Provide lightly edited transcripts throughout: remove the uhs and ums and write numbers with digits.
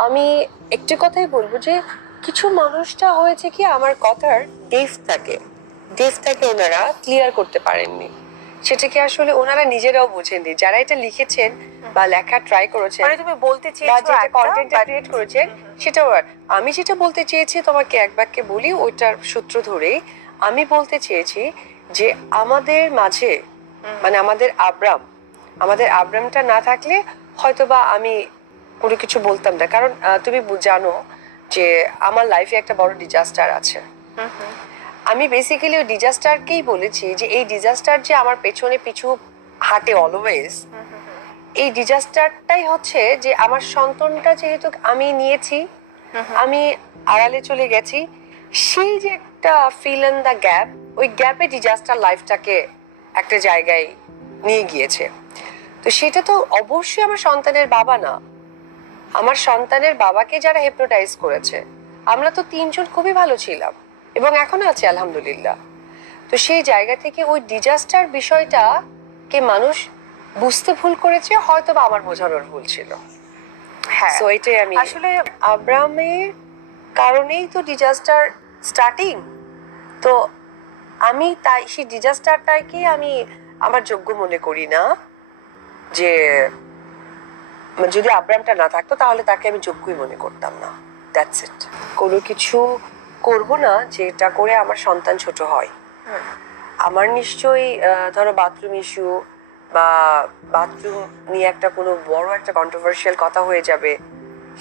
আমি একটি কথাই বলবো যে কিছু মানুষটা হয়েছে কি আমার কথার ডেপথটাকে ওনারা ক্লিয়ার করতে পারেননি। সেটাকে আসলে ওনারা নিজেরাও বোঝেননি, যারা এটা লিখেছেন বা লেখা ট্রাই করেছেন, মানে তুমি বলতে বা চেয়েছো যেটা একটা কন্টেন্টটা ক্রিয়েট করেছেন সেটাও। আর আমি যেটা বলতে চেয়েছি তোমাকে এক বাক্যে বলি, ওইটার সূত্র ধরেই আমি বলতে চেয়েছি যে আমাদের মাঝে মানে আমাদের আব্রামটা না থাকলে হয়তোবা আমি কোনো কিছু বলতাম না। কারণ তুমি জানো যে আমার লাইফে একটা বড় ডিজাস্টার আছে। আমি বেসিক্যালি ওই ডিজাস্টারকেই বলেছি যে এই ডিজাস্টার যে আমার পেছনে পিছু হাঁটে অলওয়েজ, এই ডিজাস্টারটাই হচ্ছে যে আমার সন্তানটা যেহেতু আমি নিয়েছি, আমি আড়ালে চলে গেছি, সেই যে একটা ফিল ইন দ্য গ্যাপ, ওই গ্যাপে ডিজাস্টার লাইফটাকে একটা জায়গায় নিয়ে গিয়েছে। তো সেটা তো অবশ্যই আমার সন্তানের বাবা না, আমার সন্তানের বাবাকে যারা হিপনোটাইজ করেছে। আমরা তো তিনজন খুবই ভালো ছিলাম এবং এখনো আছে আলহামদুলিল্লাহ। তো সেই জায়গা থেকে ওই ডিজাস্টার বিষয়টাকে মানুষ বুঝতে ভুল করেছে, হয়তো বা আমার বোঝানোর ভুল ছিল। হ্যাঁ সো এটাই আমি আসলে আব্রাহামের কারণেই তো ডিজাস্টার স্টার্টিং। তো আমি তাই সেই ডিজাস্টারটাকে আমি আমার যোগ্য মনে করি না যে যদি আব্রাহামটা না থাকতো তাহলে তাকে আমি যোগ্যই মনে করতাম না। That's it. কোনো কিছু করব না যেটা করে আমার সন্তান ছোট হয়। আমার নিশ্চয়ই ধরো বাথরুম ইস্যু বা বাথরুম নিয়ে একটা কোনো বড় একটা কন্ট্রোভার্সিয়াল কথা হয়ে যাবে,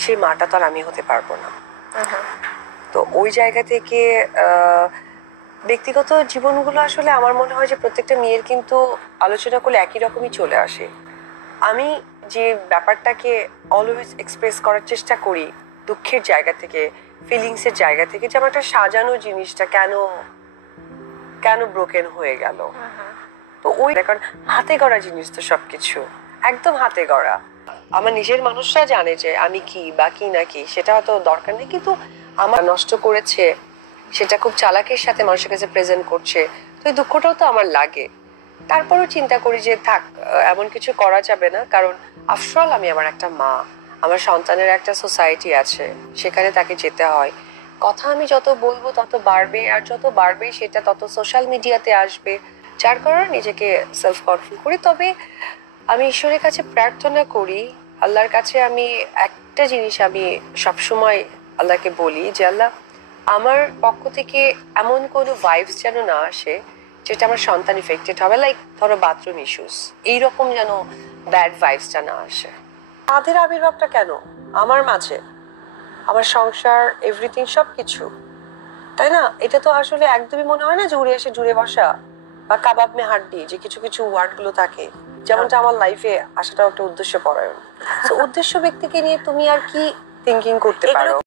সেই মাটা তো আর আমি হতে পারবো না। তো ওই জায়গা থেকে ব্যক্তিগত জীবনগুলো আসলে আমার মনে হয় যে প্রত্যেকটা মেয়ের কিন্তু আলোচনা করলে একই রকমই চলে আসে। আমি যে ব্যাপারটাকে অলওয়েজ এক্সপ্রেস করার চেষ্টা করি দুঃখের জায়গা থেকে, ফিলিংসের জায়গা থেকে, যে আমার একটা সাজানো জিনিসটা কেন ব্রোকেন হয়ে গেল। তো ওই কারণ হাতে গড়া জিনিস তো সবকিছু একদম হাতে গড়া। আমার নিজের মানুষরা জানে যে আমি কি বা কি না কি, সেটা হয়তো দরকার নেই, কিন্তু আমার নষ্ট করেছে সেটা খুব চালাকের সাথে মানুষের কাছে প্রেজেন্ট করছে। তো এই দুঃখটাও তো আমার লাগে। তারপরও চিন্তা করি যে থাক, এমন কিছু করা যাবে না, কারণ আফটারঅল আমি আমার একটা মা, আমার সন্তানের একটা সোসাইটি আছে, সেখানে তাকে যেতে হয়। কথা আমি যত বলবো তত বাড়বে, আর যত বাড়বে সেটা তত সোশ্যাল মিডিয়াতে আসবে, যার কারণে নিজেকে সেলফ কন্ট্রোল করি। তবে আমি ঈশ্বরের কাছে প্রার্থনা করি, আল্লাহর কাছে আমি একটা জিনিস আমি সবসময় আল্লাহকে বলি যে আল্লাহ, আমার পক্ষ থেকে এমন কোনো ভাইবস যেন না আসে যেটা আমার সন্তান ইফেক্টেড হবে, লাইক ধরো বাথরুম ইস্যুস, এইরকম যেন ব্যাড ভাইবসটা না আসে। তাদের আবির্ভাবটা কেন আমার মাঝে, আমার সংসার, এভরিথিং সবকিছু, তাই না? এটা তো আসলে একদমই মনে হয় না যে উড়ে এসে জুড়ে বসা বা কাবাব মে হাড্ডি, যে কিছু কিছু ওয়ার্ড গুলো থাকে, যেমনটা আমার লাইফে আসাটাও একটা উদ্দেশ্য পরায়ণ। তো উদ্দেশ্য ব্যক্তিকে নিয়ে তুমি আর কি থিঙ্কিং করতে পারো?